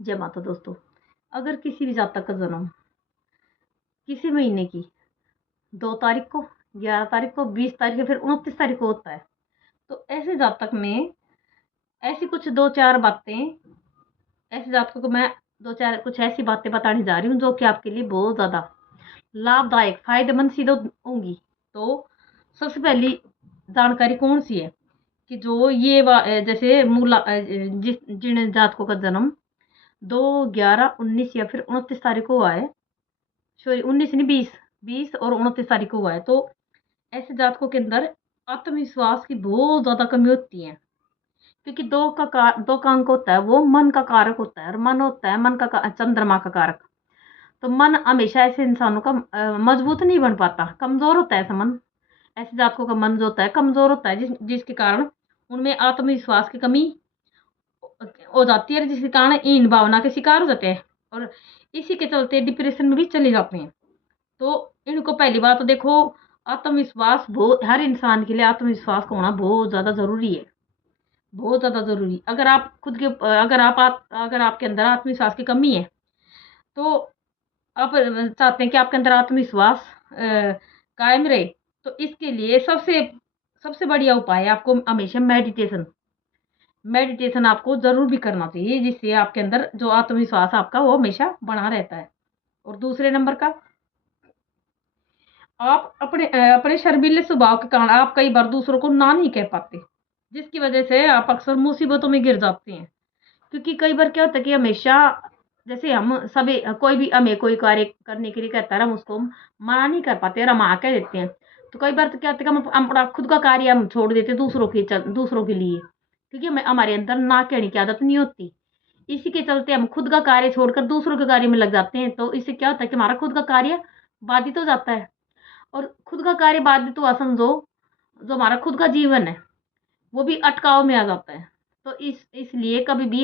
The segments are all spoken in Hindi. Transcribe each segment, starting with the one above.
जय माता दोस्तों। अगर किसी भी जातक का जन्म किसी महीने की 2 तारीख को, 11 तारीख को, 20 तारीख या फिर 29 तारीख को होता है, तो ऐसे जातक में ऐसी कुछ दो चार बातें, ऐसे जातकों को मैं दो चार कुछ ऐसी बातें बताने जा रही हूँ जो कि आपके लिए बहुत ज्यादा लाभदायक फायदेमंद सिद्ध होंगी। तो सबसे पहली जानकारी कौन सी है कि जो जैसे मूला जिस जिन जातकों का जन्म 2, 11, 19 या फिर 29 तारीख को हुआ है, सॉरी 19 नहीं, 20, 20 और 29 तारीख को हुआ है, तो ऐसे जातकों के अंदर आत्मविश्वास की बहुत ज्यादा कमी होती है। क्योंकि दो का अंक होता है, वो मन का कारक होता है, और मन होता है मन का चंद्रमा का कारक। तो मन हमेशा ऐसे इंसानों का मजबूत नहीं बन पाता, कमजोर होता है ऐसा मन। ऐसे जातकों का मन जो होता है कमजोर होता है, जिसके कारण उनमें आत्मविश्वास की कमी हो जाती है, जिसके कारण हीन भावना के शिकार हो जाते हैं और इसी के चलते डिप्रेशन में भी चले जाते हैं। तो इनको पहली बात तो देखो, आत्मविश्वास बहुत, हर इंसान के लिए आत्मविश्वास का होना बहुत ज्यादा जरूरी है, बहुत ज्यादा जरूरी। अगर आप खुद के अगर आपके अंदर आत्मविश्वास की कमी है, तो आप चाहते हैं कि आपके अंदर आत्मविश्वास कायम रहे, तो इसके लिए सबसे सबसे बढ़िया उपाय है आपको हमेशा मेडिटेशन। मेडिटेशन आपको जरूर भी करना चाहिए, जिससे आपके अंदर जो आत्मविश्वास आपका वो हमेशा बना रहता है। और दूसरे नंबर का, आप अपने शर्मीले स्वभाव के कारण आप कई बार दूसरों को ना नहीं कह पाते, जिसकी वजह से आप अक्सर मुसीबतों में गिर जाते हैं। क्योंकि कई बार क्या होता है कि हमेशा जैसे हम सभी कोई भी हमें कोई कार्य करने के लिए कहता है, हम उसको मना नहीं कर पाते और हम हाँ कह देते हैं। तो कई बार तो क्या होता है कि हम अपना खुद का कार्य हम छोड़ देते हैं दूसरों के लिए, क्योंकि हमें हमारे अंदर ना कहने की आदत नहीं होती। इसी के चलते हम खुद का कार्य छोड़कर दूसरों के कार्य में लग जाते हैं, तो इससे क्या होता है कि हमारा खुद का कार्य बाधित हो जाता है। और खुद का कार्य बाधित हुआ समझो, जो हमारा खुद का जीवन है वो भी अटकाव में आ जाता है। तो इसलिए कभी भी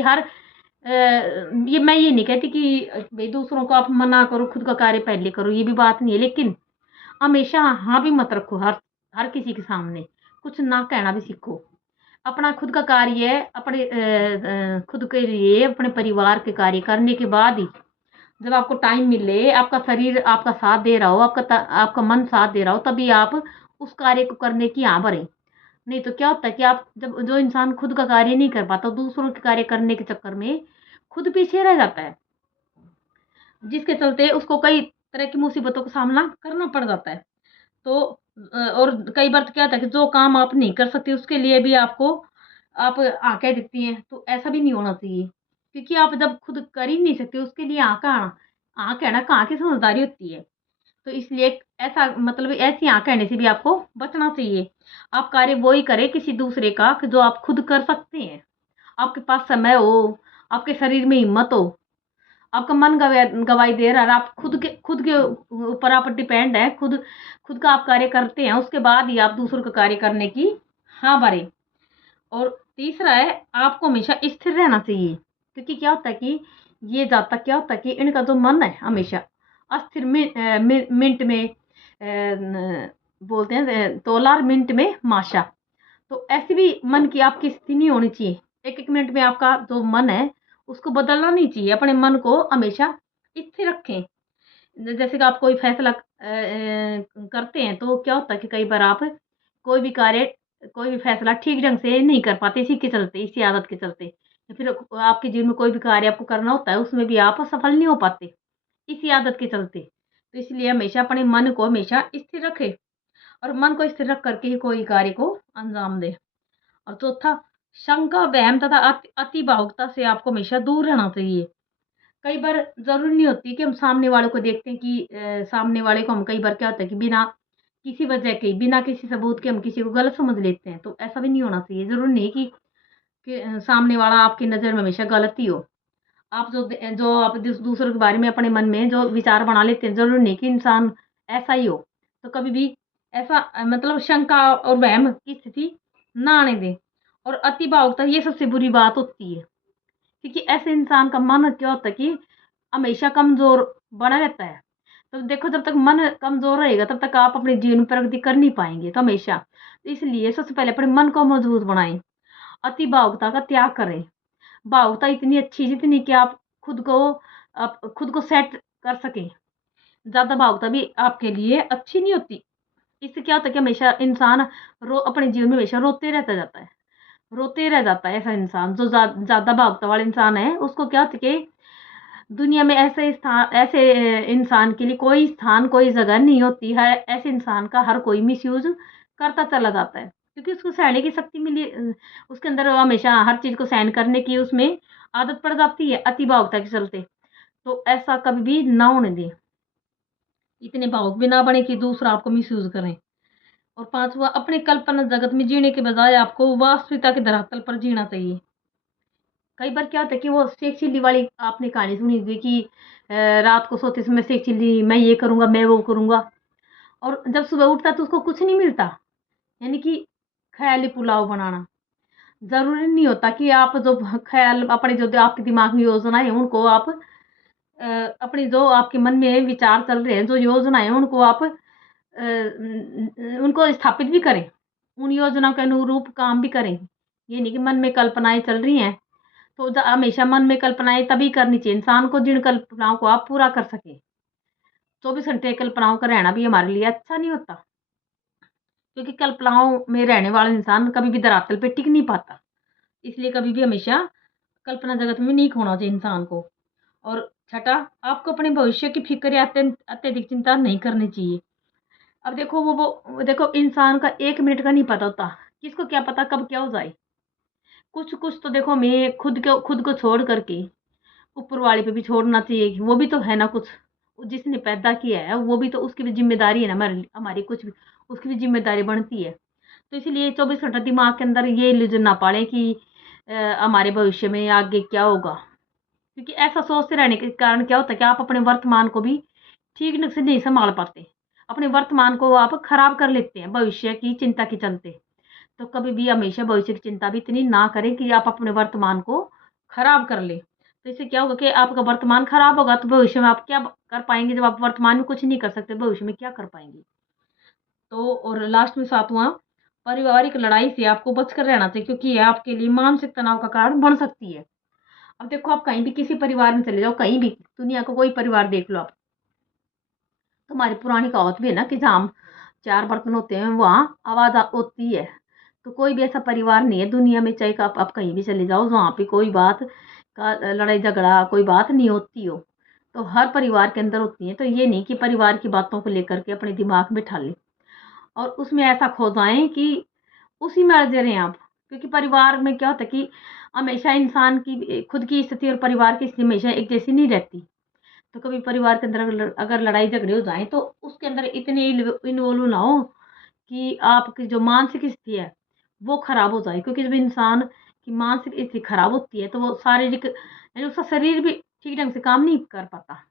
ये मैं ये नहीं कहती कि भाई दूसरों को आप मना करो, खुद का कार्य पहले करो, ये भी बात नहीं है, लेकिन हमेशा हाँ भी मत रखो हर हर किसी के सामने। कुछ ना कहना भी सीखो। अपना खुद का कार्य अपने खुद के लिए, अपने परिवार के कार्य करने के बाद ही, जब आपको टाइम मिले, आपका शरीर आपका साथ दे रहा हो, आपका मन साथ दे रहा हो, तभी आप उस कार्य को करने की यहाँ भरें। नहीं तो क्या होता है कि आप जब जो इंसान खुद का कार्य नहीं कर पाता, दूसरों के कार्य करने के चक्कर में खुद पीछे रह जाता है, जिसके चलते उसको कई तरह की मुसीबतों का सामना करना पड़ जाता है। तो और कई बार तो क्या होता है कि जो काम आप नहीं कर सकते उसके लिए भी आप हाँ कह देती हैं, तो ऐसा भी नहीं होना चाहिए। क्योंकि आप जब खुद कर ही नहीं सकते उसके लिए हाँ कहना कहाँ की समझदारी होती है। तो इसलिए ऐसा मतलब ऐसी हाँ कहने से भी आपको बचना चाहिए। आप कार्य वो ही करें किसी दूसरे का कि जो आप खुद कर सकते हैं। आपके पास समय हो, आपके शरीर में हिम्मत हो, आपका मन गवाही दे रहा है, आप खुद के ऊपर आप डिपेंड है, खुद का आप कार्य करते हैं, उसके बाद ही आप दूसरों का कार्य करने की हाँ भरे। और तीसरा है, आपको हमेशा स्थिर रहना चाहिए। क्योंकि क्या होता है कि ये जातक क्या होता है कि इनका जो मन है हमेशा अस्थिर मिनट में बोलते हैं तोलार मिनट में माशा। तो ऐसी भी मन की आपकी स्थिति नहीं होनी चाहिए। एक एक मिनट में आपका जो मन है उसको बदलना नहीं चाहिए। अपने मन को हमेशा स्थिर रखें। जैसे कि आप कोई फैसला करते हैं, तो क्या होता है कि कई बार आप कोई भी कार्य कोई भी फैसला ठीक ढंग से नहीं कर पाते, इसी आदत के चलते, या फिर आपके जीवन में कोई भी कार्य आपको करना होता है उसमें भी आप सफल नहीं हो पाते, इसी आदत के चलते। तो इसलिए हमेशा अपने मन को हमेशा स्थिर रखें, और मन को स्थिर रख करके ही कोई कार्य को अंजाम दे। और चौथा, शंका, वहम तथा अति भावुकता से आपको हमेशा दूर रहना चाहिए। कई बार ज़रूरी नहीं होती कि हम सामने वालों को देखते हैं कि सामने वाले को हम कई बार क्या होता है कि बिना किसी वजह के, बिना किसी सबूत के हम किसी को गलत समझ लेते हैं। तो ऐसा भी नहीं होना चाहिए। ज़रूरी नहीं कि सामने वाला आपकी नज़र में हमेशा गलत ही हो। आप जो आप दूसरों के बारे में अपने मन में जो विचार बना लेते हैं, ज़रूरी नहीं कि इंसान ऐसा ही हो। तो कभी भी ऐसा मतलब शंका और वहम की स्थिति ना आने दें। और अति भावुकता ये सबसे बुरी बात होती है। क्योंकि ऐसे इंसान का मन क्या होता है कि हमेशा कमज़ोर बना रहता है। तो देखो, जब तक मन कमज़ोर रहेगा तब तक आप अपने जीवन में प्रगति कर नहीं पाएँगे, तो हमेशा। तो इसलिए सबसे पहले अपने मन को मजबूत बनाएँ, अति भावुकता का त्याग करें। भावुकता इतनी अच्छी जितनी कि आप खुद को सेट कर सकें। ज़्यादा भावुकता भी आपके लिए अच्छी नहीं होती। इससे क्या होता है कि हमेशा इंसान अपने जीवन में हमेशा रोते रहता जाता है, रोते रह जाता है। ऐसा इंसान जो ज़्यादा भावुकता वाला इंसान है, उसको क्या होता है कि दुनिया में ऐसे इंसान के लिए कोई स्थान, कोई जगह नहीं होती है। ऐसे इंसान का हर कोई मिसयूज़ करता चला जाता है, क्योंकि उसको सहने की शक्ति मिली, उसके अंदर हमेशा हर चीज़ को सहन करने की उसमें आदत पड़ जाती है, अति भावुकता के चलते। तो ऐसा कभी भी ना होने दें। इतने भावुक भी ना बने कि दूसरा आपको मिसयूज़ करें। और 5वां, अपने कल्पना जगत में जीने के बजाय आपको वास्तविकता के धरातल पर जीना चाहिए। कई बार क्या होता है कि वो शेख चिल्ली वाली आपने कहानी सुनी होगी कि रात को सोते समय शेख चिल्ली, मैं ये करूँगा, मैं वो करूँगा, और जब सुबह उठता है तो उसको कुछ नहीं मिलता। यानी कि ख़याली पुलाव बनाना। ज़रूरी नहीं होता कि आप जो ख़याल अपने जो आपके दिमाग में योजनाएँ हैं उनको आप अपनी जो आपके मन में विचार चल रहे हैं, जो योजनाएँ हैं उनको आप उनको स्थापित भी करें। उन योजनाओं के अनुरूप काम भी करें। ये नहीं कि मन में कल्पनाएँ चल रही हैं, तो हमेशा मन में कल्पनाएँ तभी करनी चाहिए इंसान को जिन कल्पनाओं को आप पूरा कर सकें। 24 घंटे कल्पनाओं का रहना भी हमारे लिए अच्छा नहीं होता, क्योंकि कल्पनाओं में रहने वाला इंसान कभी भी धरातल पे टिक नहीं पाता। इसलिए कभी भी हमेशा कल्पना जगत में नहीं खोना चाहिए इंसान को। और छठा, आपको अपने भविष्य की फ़िक्र या अत्यधिक चिंता नहीं करनी चाहिए। अब देखो वो देखो, इंसान का 1 मिनट का नहीं पता होता, किसको क्या पता कब क्या हो जाए। कुछ तो देखो हमें खुद को छोड़ कर के ऊपर वाले पे भी छोड़ना चाहिए, वो भी तो है ना कुछ। जिसने पैदा किया है वो भी तो, उसकी भी ज़िम्मेदारी है ना हमारी हमारी कुछ भी, उसकी भी ज़िम्मेदारी बनती है। तो इसीलिए 24 घंटा दिमाग के अंदर ये इल्यूज़न ना पालें कि हमारे भविष्य में आगे क्या होगा। क्योंकि ऐसा सोचते रहने के कारण क्या होता है कि आप अपने वर्तमान को भी ठीक ढंग से नहीं सँभाल पाते। अपने वर्तमान को आप खराब कर लेते हैं भविष्य की चिंता के चलते। तो कभी भी हमेशा भविष्य की चिंता भी इतनी ना करें कि आप अपने वर्तमान को खराब कर लें। तो इससे क्या होगा कि आपका वर्तमान खराब होगा तो भविष्य में आप क्या कर पाएँगे, जब आप वर्तमान में कुछ नहीं कर सकते, भविष्य में क्या कर पाएँगे? तो और लास्ट में 7वां, पारिवारिक लड़ाई से आपको बचकर रहना चाहिए, क्योंकि ये आपके लिए मानसिक तनाव का कारण बन सकती है। अब देखो, आप कहीं भी किसी परिवार में चले जाओ, कहीं भी दुनिया का कोई परिवार देख लो आप, तो हमारी पुरानी कहावत भी है ना कि जहाँ 4 बर्तन होते हैं वहाँ आवाज़ होती है। तो कोई भी ऐसा परिवार नहीं है दुनिया में, चाहे आप कहीं भी चले जाओ, वहाँ पे कोई बात का लड़ाई झगड़ा कोई बात नहीं होती हो। तो हर परिवार के अंदर होती है। तो ये नहीं कि परिवार की बातों को लेकर के अपने दिमाग में बिठा लें और उसमें ऐसा खो जाएँ कि उसी में अड़ते रहें आप। क्योंकि परिवार में क्या होता है कि हमेशा इंसान की खुद की स्थिति और परिवार की स्थिति हमेशा एक जैसी नहीं रहती। तो कभी परिवार के अंदर अगर लड़ाई झगड़े हो जाएँ तो उसके अंदर इतने इन्वॉल्व ना हो कि आपकी जो मानसिक स्थिति है वो खराब हो जाए। क्योंकि जब इंसान की मानसिक स्थिति खराब होती है तो वो शारीरिक यानी उसका शरीर भी ठीक ढंग से काम नहीं कर पाता।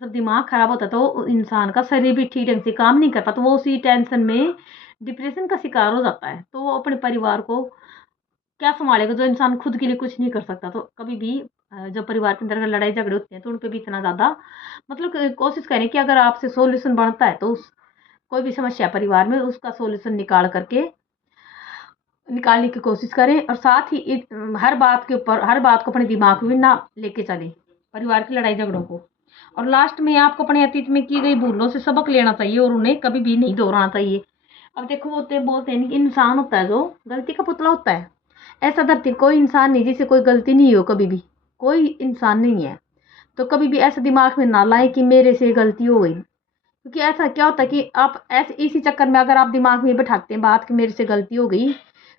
जब दिमाग खराब होता है तो इंसान का शरीर भी ठीक ढंग से काम नहीं कर पाता, वो उसी टेंशन में डिप्रेशन का शिकार हो जाता है। तो वो अपने परिवार को क्या सँभालेगा, जो इंसान खुद के लिए कुछ नहीं कर सकता। तो कभी भी जब परिवार के अंदर अगर लड़ाई झगड़े होते हैं तो उन पे भी इतना ज़्यादा मतलब कोशिश करें कि अगर आपसे सॉल्यूशन बनता है तो उस कोई भी समस्या है परिवार में उसका सॉल्यूशन निकालने की कोशिश करें। और साथ ही हर बात को अपने दिमाग में ना लेके चलें, परिवार की लड़ाई झगड़ों को। और लास्ट में आपको अपने अतीत में की गई भूलों से सबक लेना चाहिए और उन्हें कभी भी नहीं दोहराना चाहिए। अब देखो, वो तो बोलते हैं कि इंसान होता है जो गलती का पुतला होता है। ऐसा धरती कोई इंसान नहीं जिसे कोई गलती नहीं हो, कभी भी कोई इंसान नहीं है। तो कभी भी ऐसा दिमाग में ना लाएं कि मेरे से गलती हो गई। क्योंकि ऐसा क्या होता है कि आप ऐसे इसी चक्कर में अगर आप दिमाग में बैठाते हैं बात कि मेरे से गलती हो गई,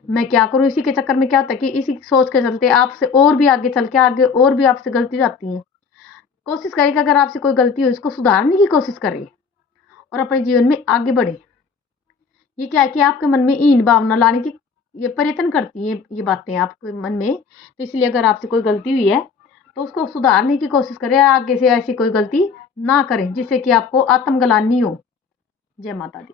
मैं क्या करूँ, इसी के चक्कर में क्या होता है कि इसी सोच के चलते आपसे और भी आगे चल के आगे और भी आपसे गलती जाती है। कोशिश करें कि अगर आपसे कोई गलती हो इसको सुधारने की कोशिश करें और अपने जीवन में आगे बढ़े। ये क्या है कि आपके मन में हीन भावना लाने की ये प्रयत्न करती हैं ये बातें आपके मन में। तो इसलिए अगर आपसे कोई गलती हुई है तो उसको सुधारने की कोशिश करें, आगे से ऐसी कोई गलती ना करें जिससे कि आपको आत्मग्लानि हो। जय माता दी।